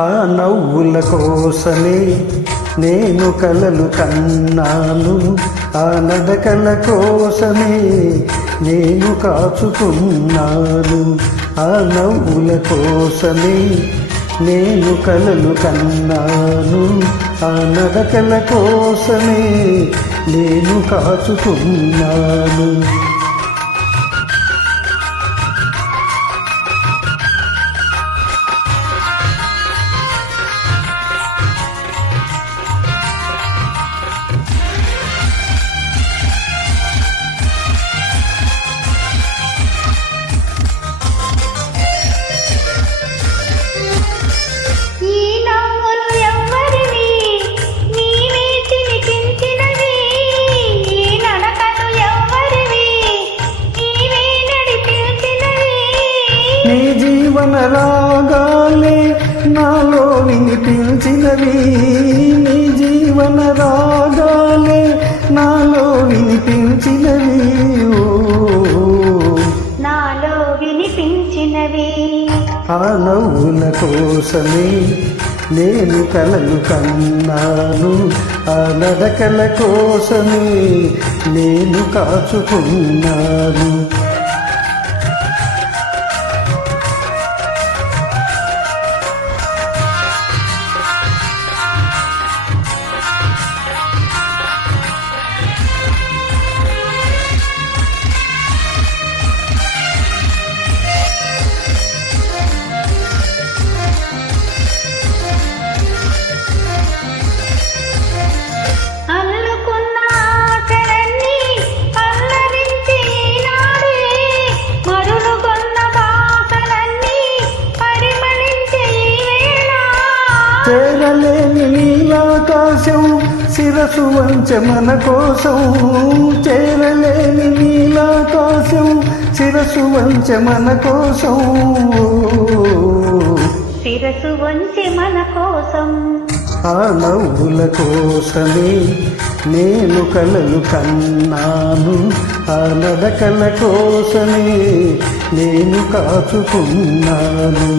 ఆ నవ్వుల కోసమే నేను కలలు కన్నాను, ఆ నడకల కోసమే నేను కాచుకున్నాను. ఆ నవ్వుల కోసమే నేను కలలు కన్నాను, ఆ నడకల కోసమే నేను కాచుకున్నాను. నీ జీవన రాగాలే నాలో వినిపించినవి, నీ జీవన రాగాలే నాలో వినిపించినవి, నాలో వినిపించినవి. ఆ నవ్వుల కోసమే నేను కలలు కన్నాను, ఆ నడకల కోసమే నేను కాచుకున్నాను. చేరలేని నీలాకాశం శిరసు వంచె మన కోసం, చేరలేని నీలాకాశం శిరసు వంచె మన కోసం, శిరసు వంచె మన కోసం. ఆ నవ్వుల కోసమే నేను కలలు కన్నాను, ఆ నడకల కోసమే నేను కాచుకున్నాను.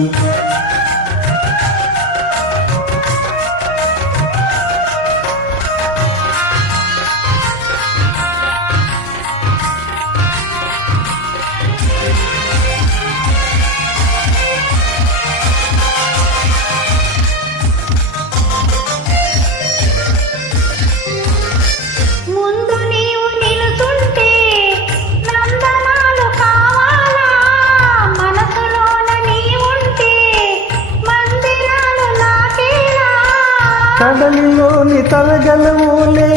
కడలిలోని తరగలవోలే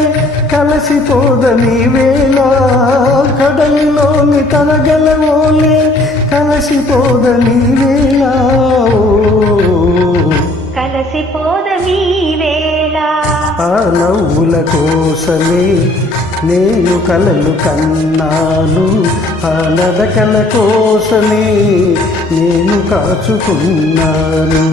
కలసిపోదని వేళ, కడలిలోని తరగలవోలే కలసిపోదని వేళ, కలసిపోదని వేళ. ఆ నవ్వుల కోసమే నేను కలలు కన్నాను, ఆ నడకల కోసమే నేను కాచుకున్నాను.